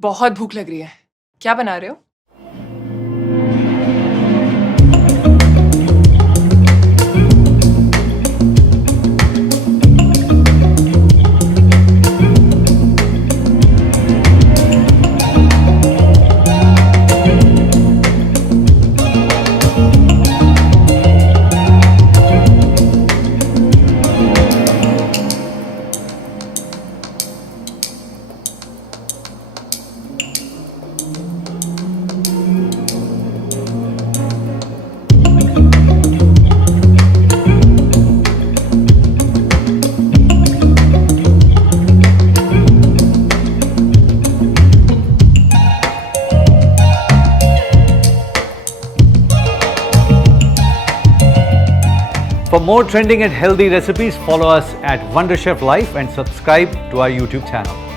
बहुत भूख लग रही है। क्या बना रहे हो? For more trending and healthy recipes, follow us at Wonderchef Life and subscribe to our YouTube channel.